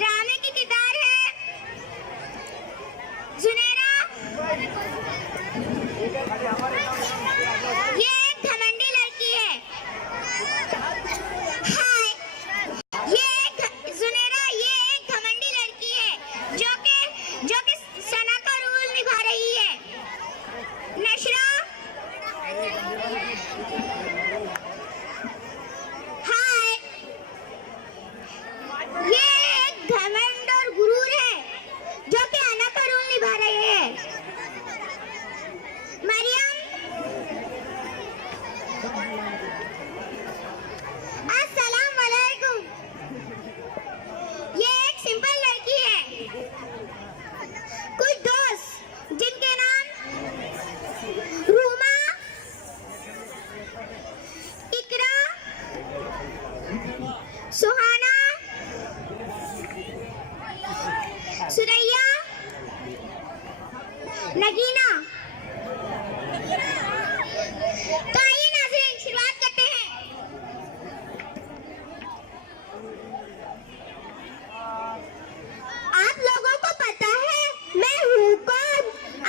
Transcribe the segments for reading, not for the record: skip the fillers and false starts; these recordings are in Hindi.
ड्रामे की किरदार है जुनेरा। ये एक घमंडी लड़की है। हाय, जुनेरा ये एक घमंडी लड़की है जो कि सना का रूल निभा रही है। नशरा, हाय, ये एक घमंड और गुरूर है जो कि अना का रोल निभा रहे हैं। मरियम, अस्सलाम वालेकुम। ये एक सिंपल लड़की है। कुछ दोस्त जिनके नाम रूमा, इकरा, सुहाना, सुरैया, नगीना। तो आइए नाज़रीन शुरुआत करते हैं। आप लोगों को पता है मैं हूँ कौन?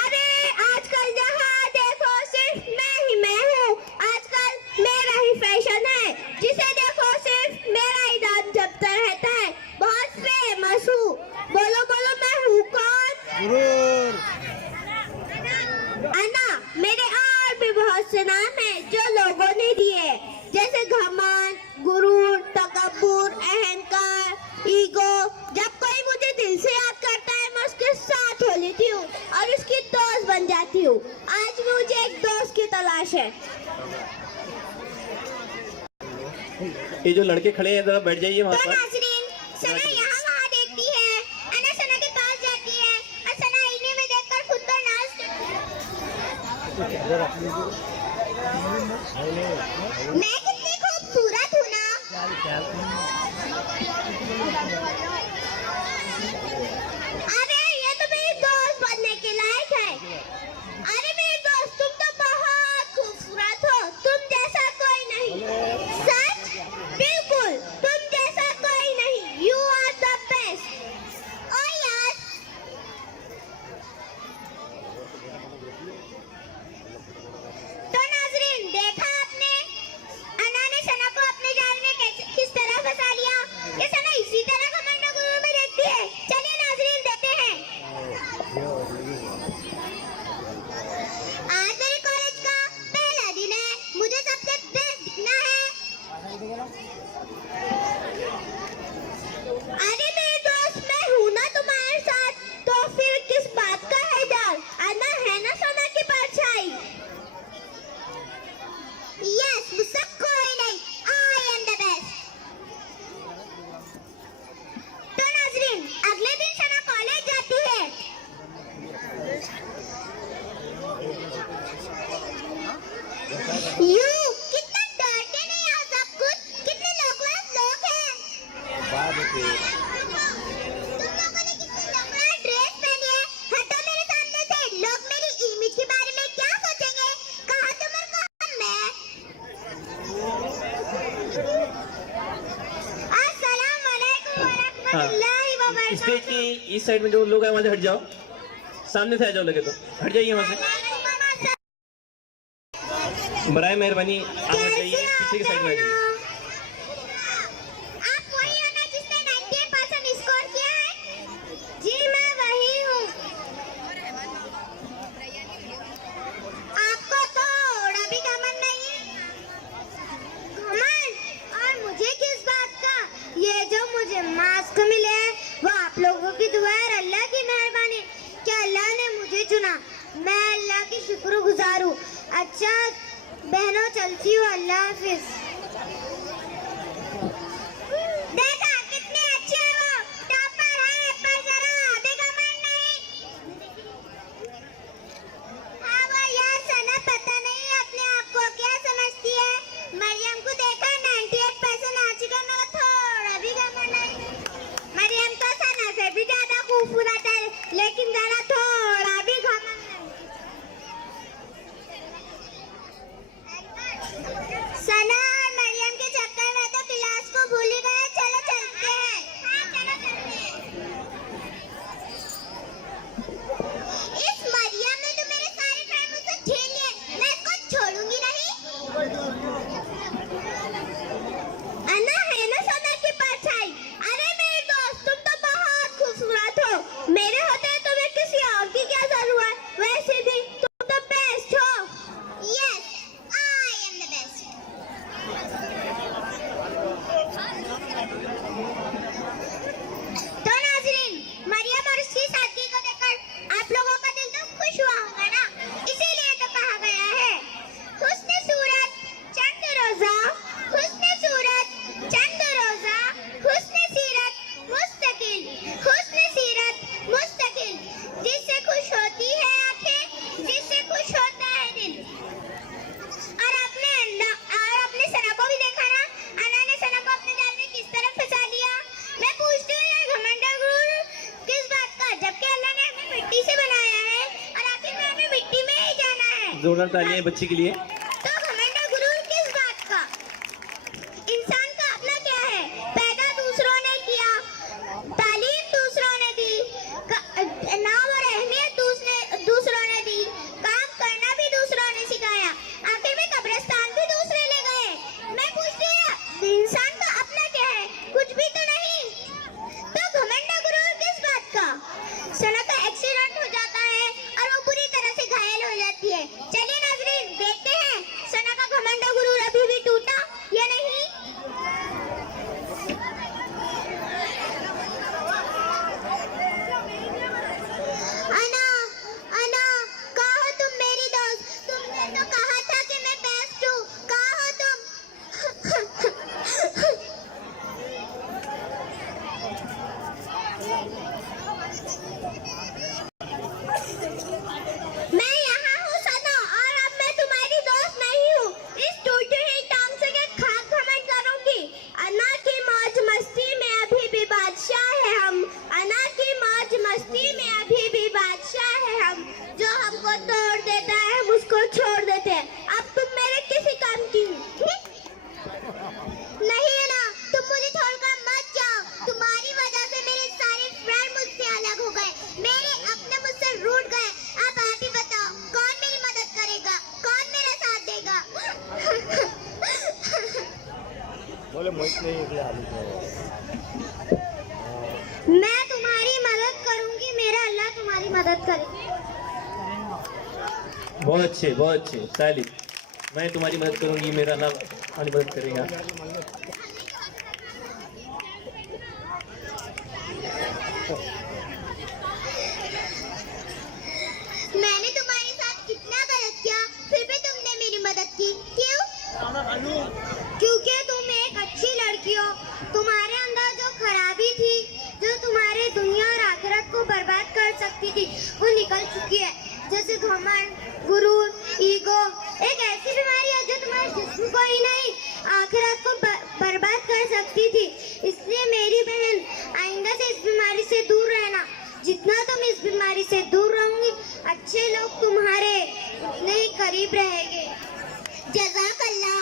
अरे आजकल जहाँ देखो सिर्फ मैं हूँ। आजकल मेरा ही फैशन है, जिसे देखो सिर्फ मेरा ही दाम जपता रहता है। बहुत फेमस हूँ। बोलो बोलो मैं हूँ कौन? अन्ना। मेरे और भी बहुत से नाम हैं जो लोगों ने दिए, जैसे घमंड, गुरूर, तकब्बुर, अहंकार, ईगो। जब कोई मुझे दिल से याद करता है मैं उसके साथ हो लेती हूँ और उसकी दोस्त बन जाती हूँ। आज मुझे एक दोस्त की तलाश है। ये जो लड़के खड़े हैं जरा बैठ जाइए वहाँ तो पर। नाज़रीन, सना यहाँ वहाँ देखती है, अन्ना सना के पास जाती है और सना आईने में देखकर खुद पर मैं कितनी खूबसूरत हूँ ना। अरे ये तो मेरी दोस्त बनने के लायक है। अरे मेरी दोस्त तुम तो बहुत खूबसूरत हो, तुम जैसा कोई नहीं। सच? बिल्कुल, तुम जैसा कोई नहीं। You are the best. Oh yes. तो नाज़रीन, देखा आपने, अन्ना ने सना को अपने जाल में किस तरह फंसा लिया। ये सना इसी तरह घमंड और गुरूर में देखती है। चलिए नाज़रीन देखते हैं। आज मेरे कॉलेज का पहला दिन है, मुझे सबसे बेस्ट दिखना है। अरे मेरे दोस्त, मैं हूँ ना तुम्हारे साथ, तो फिर किस बात का है डर? अन्ना है ना सना की परछाई। यस, मुझसे कोई नहीं। I am the best. तो नाज़रीन, अगले दिन सना कॉलेज जाती है। यू कितना डरते नहीं हो सब कुछ, कितने लोग हैं। तुम लोगों ने कितनी लंबा ड्रेस पहनी है। हटो मेरे सामने से। लोग मेरी इमेज के बारे में क्या सोचेंगे? कहाँ तुम और कहाँ मैं? अस्सलाम वालेकुम व रहमतुल्लाहि व बरकातहू। स्टेज की इस साइड में जो लोग हैं वहाँ से हट जाओ, सामने से आ जाओ लगे तो हट जाइए वहाँ से। बराए मेहरबानी आप हट जाइए, पीछे की साइड में आ जाइए। आप वही हो ना जिसने 98% स्कोर किया है? जी मैं वही हूँ। आपको थोड़ा भी घमंड नहीं? घमंड? और मुझे किस बात का? ये जो मुझे मास्क मिले हैं वो आप लोगों की दुआ है, अल्लाह की मेहरबानी कि अल्लाह ने मुझे चुना। मैं अल्लाह की शुक्रगुजार हूँ। अच्छा बहनों, चलती हूँ, अल्लाह हाफिज। देखा कितने अच्छे हो, टॉपर है, पर जरा भी घमंड नहीं। हाँ वो यार सना, पता नहीं अपने आप को क्या समझती है। मरियम को देखा 98% आ चुका, मगर थोड़ा भी घमंड नहीं। मरियम तो सना से भी ज्यादा खूबसूरत है, लेकिन जरा थोड़ा भी घमंड नहीं। सना जोरदार तालियां बच्ची के लिए। तो घमंड और गुरूर किस बात का? इंसान का अपना क्या है? पैदा दूसरों ने किया, तालीम दूसरों ने दी, नाम और अहमियत दूसरों ने दी, काम करना भी दूसरों ने सिखाया, आखिर में कब्रिस्तान भी दूसरे ले गए। मैं पूछती हूँ इंसान का अपना क्या है? कुछ भी तो नहीं। तो घमंड और गुरूर किस बात का? सना का एक्सीडेंट हो जाता है और वो बुरी तरह से घायल हो जाती है। चलिए नाज़रीन देखते हैं सना का घमंड और गुरूर अभी भी टूटा या नहीं। अना अना कहाँ हो तुम मेरी दोस्त? तुमने तो कहा था कि मैं बेस्ट हूँ, कहाँ हो तुम? मैं यहाँ हूँ सना और अब मैं तुम्हारी दोस्त नहीं हूँ। इस टूटी हुई टांग से क्या खाक घमंड करूँगी? अना की मौज मस्ती में अभी भी बादशाह है हम। अना की मौज मस्ती में अभी भी बादशाह है हम। जो हमको तोड़ देता है हम उसको छोड़ देते हैं। अब तुम मेरे किसी काम की नहीं है ना। तुम मुझे छोड़कर मत जाओ। तुम्हारी वजह से मेरे सारे फ्रेंड मुझसे अलग हो गए, मेरे अपने मुझसे रूठ गए। अब आप ही बताओ कौन मेरी मदद करेगा, कौन मेरा साथ देगा? बोले मोहित नहीं इसलिए हालत है। मैं तुम्हारी मदद करूंगी, मेरा अल्लाह तुम्हारी मदद करेगा। बहुत अच्छे ताली। मैं तुम्हारी मदद करूंगी, मेरा अल्लाह तुम्हारी मदद करेगा। मैंने तुम्हारे साथ कितना गलत किया, फिर भी तुमने मेरी मदद की। क्यों? क्योंकि तुम एक अच्छी लड़की हो। तुम्हारे अंदर जो खराबी थी, जो तुम्हारे दुनिया और आखिरत को बर्बाद कर सकती थी, वो निकल चुकी है। जैसे घमंड, गुरूर, ईगो एक ऐसी बीमारी है जो तुम्हारे जिस्म को ही नहीं आखिरत को बर्बाद कर सकती थी। इसलिए मेरी बहन आइंदा से इस बीमारी से दूर रहना। जितना तुम इस बीमारी से दूर रहोगी, अच्छे लोग तुम्हारे उतने ही करीब रहेंगे। जज़ाकल्लाह।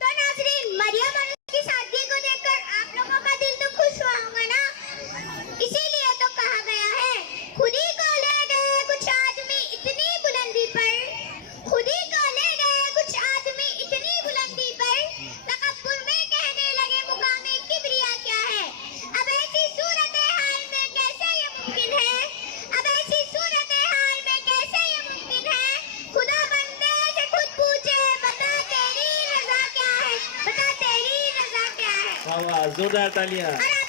तो नाज़रीन, मरियम और उसकी शादी को देखकर आप लोगों का दिल तो खुश हुआ होगा ना। इसीलिए तो कहा गया है, खुद ही को ले गए कुछ आदमी इतनी बुलंदी पर, खुद ही को ले गए कुछ आदमी इतनी बुलंदी पर, तकब्बुर में कहने लगे मुकामे किबरिया क्या है। अब ऐसी सूरत हाल में कैसे ये मुमकिन है? अब ऐसी सूरत हाल में कैसे ये मुमकिन है? खुदा बंदे से खुद पूछे, बता तेरी रज़ा क्या है, बता तेरी रज़ा क्या है। वाह वाह, जोरदार तालियां। और